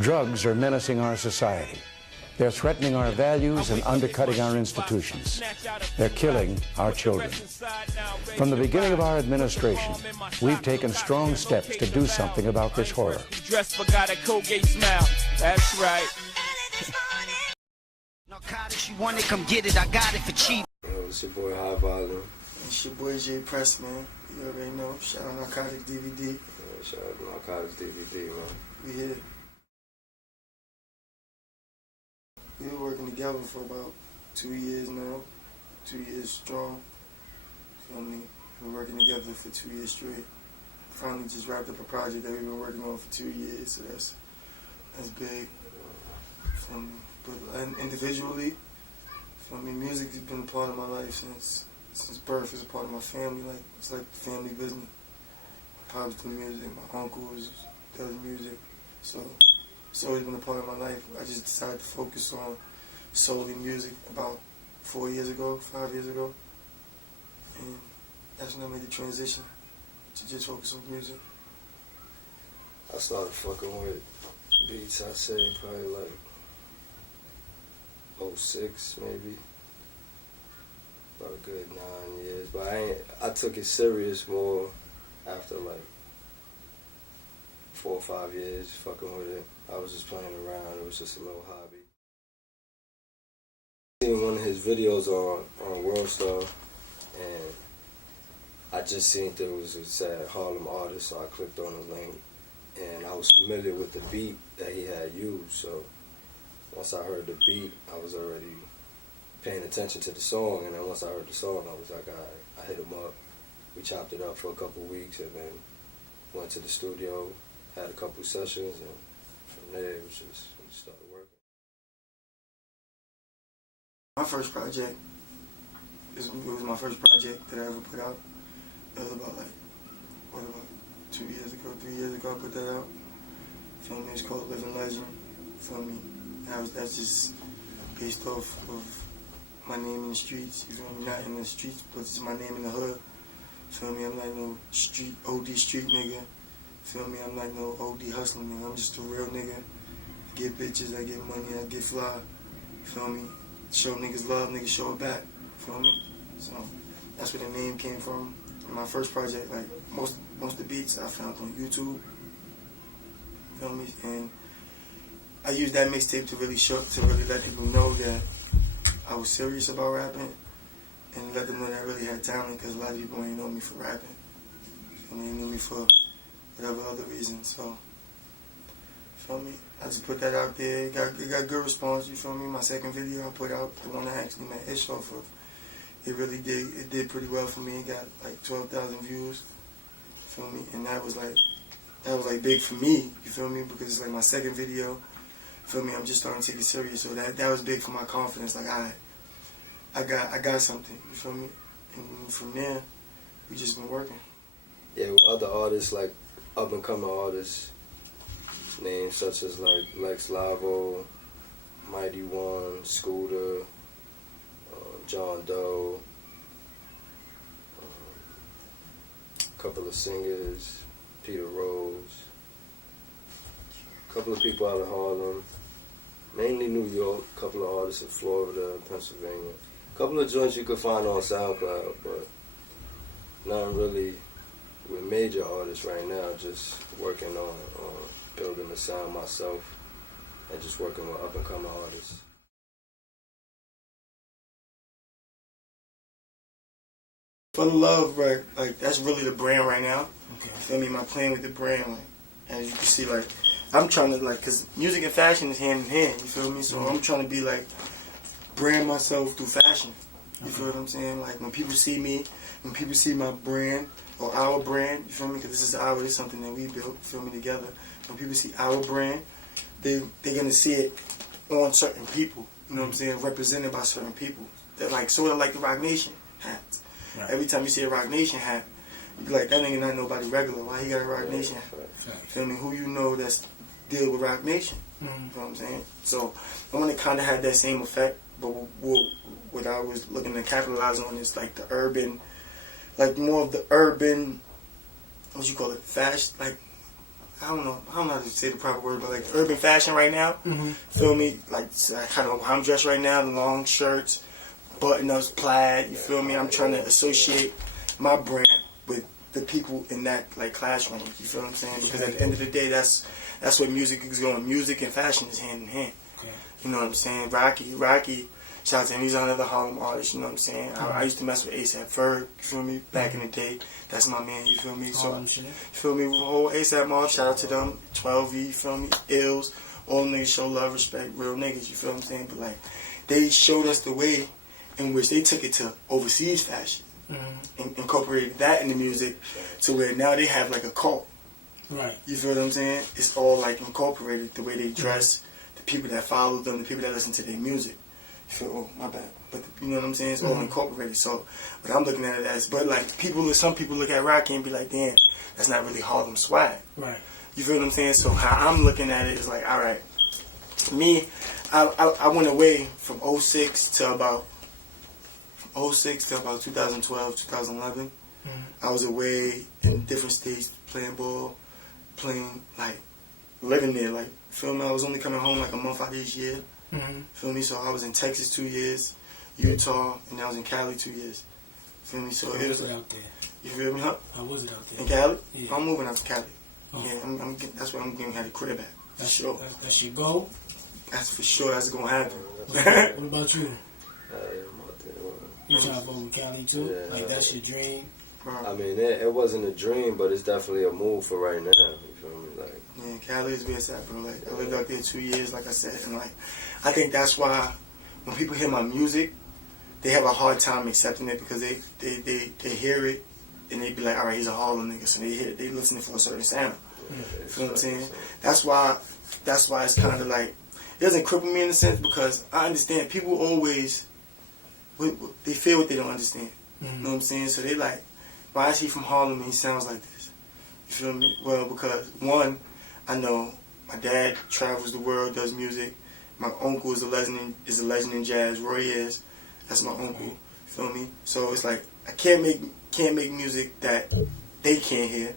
Drugs are menacing our society. They're threatening our values and undercutting our institutions. They're killing our children. From the beginning of our administration, we've taken strong steps to do something about this horror. That's right. Narqotiks, you want it, come get it, I got it for cheap. Yo, it's your boy High Volume. It's your boy J Press, man. You already know. Shout out Narqotiks DVD. Yeah, shout out Narqotiks DVD, man. We here. We were working together for about 2 years now. 2 years strong. Feel me? We were working together for 2 years straight. Finally just wrapped up a project that we've been working on for 2 years, so that's big. Feel me? But individually, feel me, music has been a part of my life since birth. It's a part of my family. Like, it's like family business. My pops do music, my uncles does music. So it's always been a part of my life. I just decided to focus on solely music about 4 years ago, 5 years ago. And that's when I made the transition to just focus on music. I started fucking with beats, I'd say probably like 06 maybe. About a good 9 years. But I took it serious more after like 4 or 5 years fucking with it. I was just playing around, it was just a little hobby. I seen one of his videos on Worldstar, and I just seen there was a sad Harlem artist, so I clicked on the link, and I was familiar with the beat that he had used, so once I heard the beat, I was already paying attention to the song, and then once I heard the song, I was like, alright, I hit him up. We chopped it up for a couple weeks, and then went to the studio, had a couple sessions, and from there it was just, we just started working. My first project, it was my first project that I ever put out. It was about 2 years ago, 3 years ago I put that out. Feel me? It's called Living Legend. Feel me? That's just based off of my name in the streets. You feel me? Not in the streets, but it's my name in the hood. Feel me? I'm not no OD street nigga. Feel me? I'm not no OD hustling nigga. I'm just a real nigga. I get bitches, I get money, I get fly. Feel me? Show niggas love, niggas show it back. Feel me? So that's where the name came from. My first project, like most of the beats I found on YouTube. Feel me? And I used that mixtape to really let people know that I was serious about rapping, and let them know that I really had talent, because a lot of people only know me for rapping. Feel me? They knew me for whatever other reasons. So, feel me? I just put that out there. It got good response. You feel me? My second video I put out, the one I actually made Ish off of, it really did. It did pretty well for me. It got like 12,000 views. Feel me? And that was like big for me. You feel me? Because it's like my second video. Feel me? I'm just starting to take it serious. So that was big for my confidence. Like I got something. You feel me? And from there, we just been working. Yeah, with other artists, like up and coming artists, names such as like Lex Lavo, Mighty One, Scooter, John Doe, a couple of singers, Peter Rose, a couple of people out of Harlem, mainly New York, a couple of artists in Florida, Pennsylvania, a couple of joints you could find on SoundCloud, but not really with major artists right now, just working on building the sound myself and just working with up and coming artists. For the love, right? Like that's really the brand right now. Okay. Feel me? My plan with the brand, like as you can see, like I'm trying to cause music and fashion is hand in hand. You feel me? So I'm trying to be like brand myself through fashion. You feel what I'm saying? Like when people see me, when people see my brand or our brand, you feel me? Because this is something that we built. Feel me? Together. When people see our brand, they're gonna see it on certain people. You know what I'm saying? Represented by certain people. That like sort of like the Rock Nation hats. Right. Every time you see a Rock Nation hat, you be like, that nigga not nobody regular. Why he got a Rock Nation hat? Feel me? Who you know that's deal with Rock Nation? You know what I'm saying? So I want to kind of have that same effect, but what I was looking to capitalize on is like the urban, like more of the urban, what you call it, fashion. Like I don't know how to say the proper word, but like urban fashion right now. Feel me? Like kind of how I'm dressed right now, the long shirts, button-ups, plaid. You feel me? I'm trying to associate my brand with the people in that like class range. You feel what I'm saying? Because at the end of the day, that's what music is going. Music and fashion is hand in hand. Okay. You know what I'm saying? Rocky. Shout out to him. He's another Harlem artist. You know what I'm saying? I used to mess with ASAP Ferg. You feel me? Back in the day, that's my man. You feel me? So, you feel me? The whole ASAP mob. Shout out to them. 12E. You feel me? Ills. All niggas show love, respect, real niggas. You feel what I'm saying? But like, they showed us the way in which they took it to overseas fashion and incorporated that in the music to where now they have like a cult. Right. You feel what I'm saying? It's all like incorporated, the way they dress, the people that follow them, the people that listen to their music. You feel, oh, my bad. But you know what I'm saying? It's all incorporated. So, but I'm looking at it as, but like some people look at Rocky and be like, damn, that's not really Harlem swag. Right. You feel what I'm saying? So how I'm looking at it is like, all right, me, I went away from 06 to about 2012, 2011. I was away in different states playing ball, like living there, like feel me. I was only coming home like a month out of each year. Feel me. So I was in Texas 2 years, Utah, and I was in Cali 2 years. Feel me. So it was out there. You feel me? Huh? How was it out there? In Cali? Yeah. I'm moving out to Cali. Oh. Yeah, that's where I'm going to have the crib at. For sure. That's your goal? That's for sure. That's going to happen. What about you? I'm out there. You trying to go with Cali too? Yeah. Like that's your dream? I mean, it wasn't a dream, but it's definitely a move for right now. You feel me? Like, yeah, Cali is where it's at, bro. Like, I lived out there 2 years, like I said, and like, I think that's why when people hear my music, they have a hard time accepting it because they hear it and they be like, all right, he's a Harlem nigga, so they listening for a certain sound. You feel what I'm saying? That's why it's kind of like, it doesn't cripple me in a sense because I understand people always, they feel what they don't understand. You know what I'm saying? So they like, why is he from Harlem and he sounds like this? You feel me? Well, because one, I know my dad travels the world, does music. My uncle is a legend in jazz. Roy is. That's my uncle. You feel me? So it's like I can't make music that they can't hear.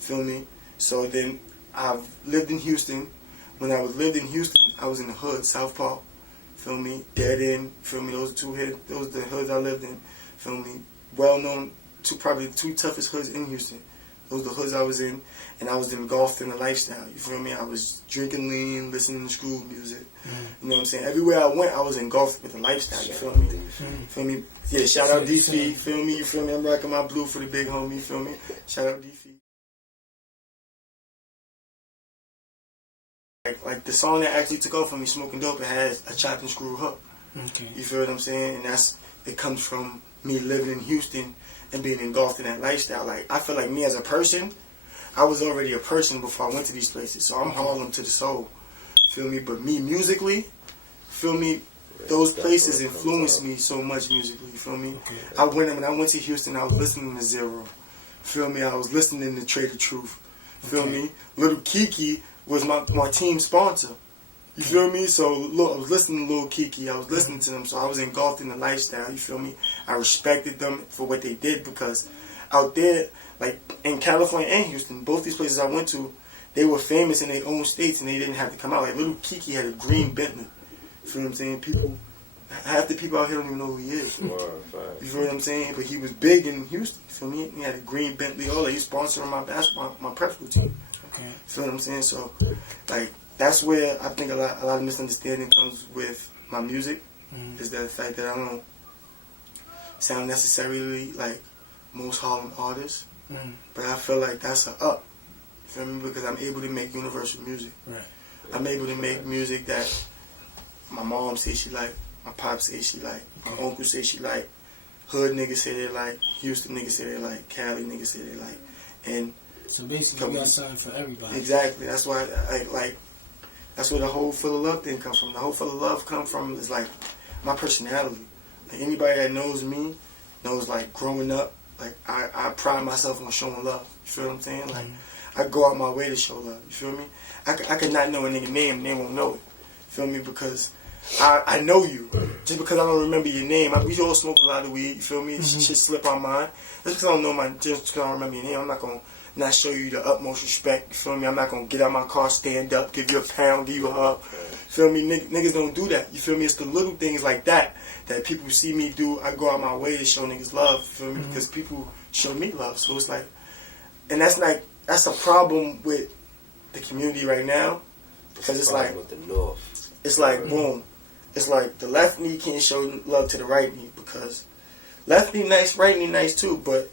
Feel me? So then I've lived in Houston. When I lived in Houston, I was in the hood, South Park. Feel me? Dead End. Feel me? Those are the hoods I lived in. Feel me? Well known. Probably the two toughest hoods in Houston. Those are the hoods I was in, and I was engulfed in the lifestyle. You feel me? I was drinking lean, listening to screw music. You know what I'm saying? Everywhere I went, I was engulfed with the lifestyle. You feel me? Feel me? Yeah, shout out DC. Feel me? You feel me? I'm rocking my blue for the big homie. You feel me? Shout out DC. Like the song that actually took off for me, Smoking Dope, it has a chopped and screw hook. Okay. You feel what I'm saying? And it comes from me living in Houston and being engulfed in that lifestyle. Like, I feel like me as a person, I was already a person before I went to these places. So I'm Harlem to the soul. Feel me? But me musically, feel me? Those places influenced me so much musically. Feel me? When I went to Houston, I was listening to Zero. Feel me? I was listening to Trader Truth. Feel me? Little Kiki was my team sponsor. You feel me? So look, I was listening to Lil Kiki. I was listening to them, so I was engulfed in the lifestyle. You feel me? I respected them for what they did because out there, like in California and Houston, both these places I went to, they were famous in their own states and they didn't have to come out. Like Lil Kiki had a green Bentley. You feel what I'm saying? Half the people out here don't even know who he is. You feel what I'm saying? But he was big in Houston. You feel me? He had a green Bentley. All that. He's sponsoring my basketball, my prep school team. Okay. You feel what I'm saying? So, like, that's where I think a lot of misunderstanding comes with my music. Is that the fact that I don't sound necessarily like most Harlem artists, but I feel like that's a up. You feel me? Because I'm able to make universal music. Right. I'm able to make music that my mom says she like, my pop says she like, my uncle says she like, hood niggas say they like, Houston niggas say they like, Cali niggas say they like, and so basically you got something for everybody. Exactly. That's why that's where the whole Full of Love thing comes from. The whole Full of Love comes from is like my personality. Like anybody that knows me knows like growing up, like I pride myself on showing love. You feel what I'm saying? Like I go out my way to show love. You feel me? I could not know a nigga name and they won't know it. You feel me? Because I know you. Just because I don't remember your name. We all smoke a lot of weed. You feel me? Shit slip our mind. Just because I don't know just because I don't remember your name, I'm not gonna not show you the utmost respect. You feel me? I'm not gonna get out my car, stand up, give you a pound, give you a hug. Feel me? Niggas don't do that. You feel me? It's the little things like that that people see me do. I go out my way to show niggas love. Feel me? Because people show me love. So it's like, and that's a problem with the community right now. Because it's like, with the North. It's like boom. It's like the left knee can't show love to the right knee because left knee nice, right knee nice too. But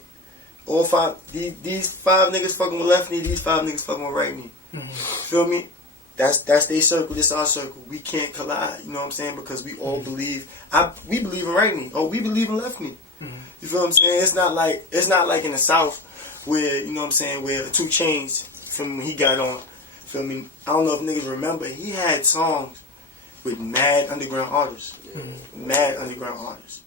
all five, these 5 niggas fucking with left knee, these 5 niggas fucking with right knee. Feel me? That's their circle. This our circle. We can't collide. You know what I'm saying? Because we all believe. We believe in right knee. Oh, we believe in left knee. You feel what I'm saying? It's not like in the South where, you know what I'm saying, where 2 Chainz from when he got on. Feel me? I don't know if niggas remember. He had songs with mad underground artists. Mad underground artists.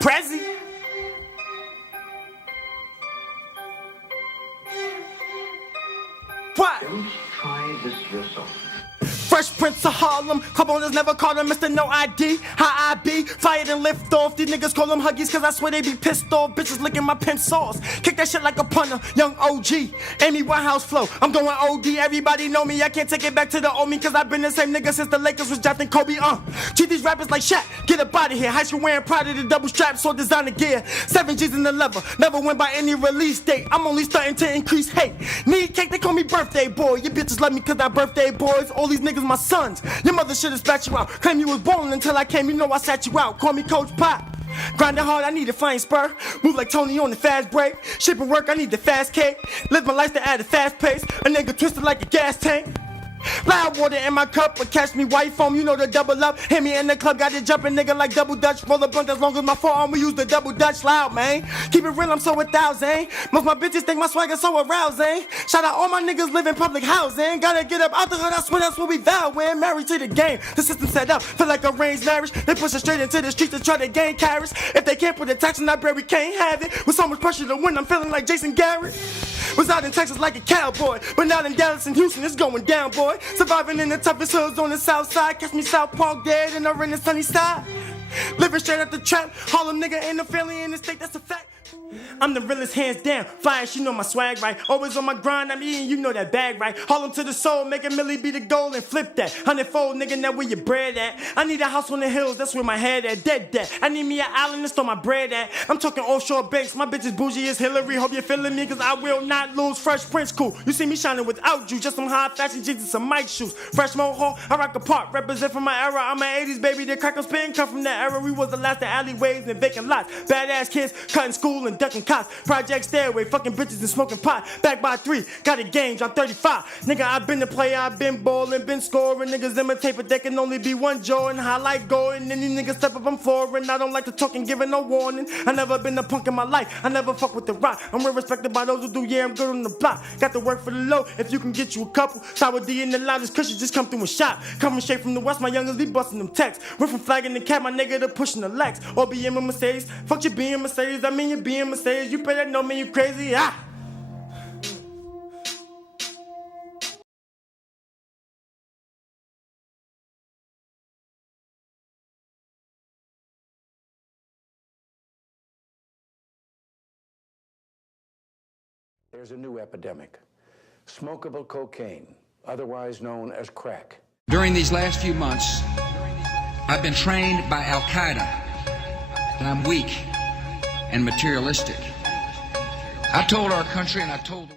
Prezi. What? Don't try this yourself. Fresh Prince of Harlem, couple others never called him Mr. No ID. How I be? Fired and lift off. These niggas call them Huggies, cause I swear they be pissed off. Bitches licking my pimp sauce. Kick that shit like a punter, young OG. Amy Winehouse flow, I'm going OD. Everybody know me, I can't take it back to the old me, cause I've been the same nigga since the Lakers was drafting Kobe. Treat these rappers like Shaq, get up out of here. High school wearing proud of the double strap, so designer gear. 7 G's in the leather, never went by any release date. I'm only starting to increase hate. Need cake, they call me birthday boy. You bitches love me cause I birthday boys. All these niggas my sons. Your mother should have spat you out. Claim you was ballin' until I came, you know I sat you out. Call me Coach Pop. Grinding hard, I need a fine spur. Move like Tony on the fast break. Shipping work, I need the fast cake. Live my life to add a fast pace. A nigga twisted like a gas tank. Loud water in my cup, but catch me white foam, you know the double up. Hit me in the club, got it jumping, nigga like double dutch. Roll a blunt as long as my forearm, we use the double dutch loud, man. Keep it real, I'm so 1,000. Most my bitches think my swagger so arousing. Shout out all my niggas live in public housing. Gotta get up out the hood, I swear that's what we vowing. Married to the game, the system set up, feel like arranged marriage. They push it straight into the streets to try to gain carrots. If they can't put the tax in our bread, we can't have it. With so much pressure to win, I'm feeling like Jason Garrett. Was out in Texas like a cowboy, but now in Dallas and Houston, it's going down, boy. Surviving in the toughest hoods on the south side. Catch me South Park dead and over in the sunny side. Living straight at the trap. Harlem nigga ain't no family in the state, that's a fact. I'm the realest hands down. Fire, she know my swag right. Always on my grind, I'm eating, you know that bag right. Harlem to the soul, make a milli be the goal and flip that. 100-fold nigga, now where your bread at? I need a house on the hills, that's where my head at. Dead that. I need me an island to store my bread at. I'm talking offshore banks, my bitch is bougie as Hillary. Hope you're feeling me, cause I will not lose. Fresh Prince cool. You see me shining without you. Just some high fashion jeans and some Mike shoes. Fresh mohawk, I rock a part. Represent from my era. I'm an 80s baby. The crack I'm spitting come from that era. We was the last of alleyways and vacant lots. Badass kids cutting school and ducking cops. Project stairway, fucking bitches and smoking pot. Back by 3, got a game, I'm 35. Nigga, I been the player, I been ballin', been scoring. Niggas imitate, but there can only be one Jordan. Highlight going, and you niggas step up, I'm foreign. I don't like to talk and giving no warning. I never been a punk in my life, I never fuck with the rock. I'm real respected by those who do, yeah, I'm good on the block. Got to work for the low, if you can get you a couple. Sour D in the loudest cushion, just come through and shop. Coming straight from the west, my youngers be busting them texts. Went from flagging the cat, my nigga, to pushing the Lex. Or being a Mercedes, fuck you being Mercedes, I mean you being Mercedes. You better know me, you crazy, ah. There's a new epidemic. Smokable cocaine, otherwise known as crack. During these last few months, I've been trained by Al-Qaeda, and I'm weak and materialistic. I told our country and I told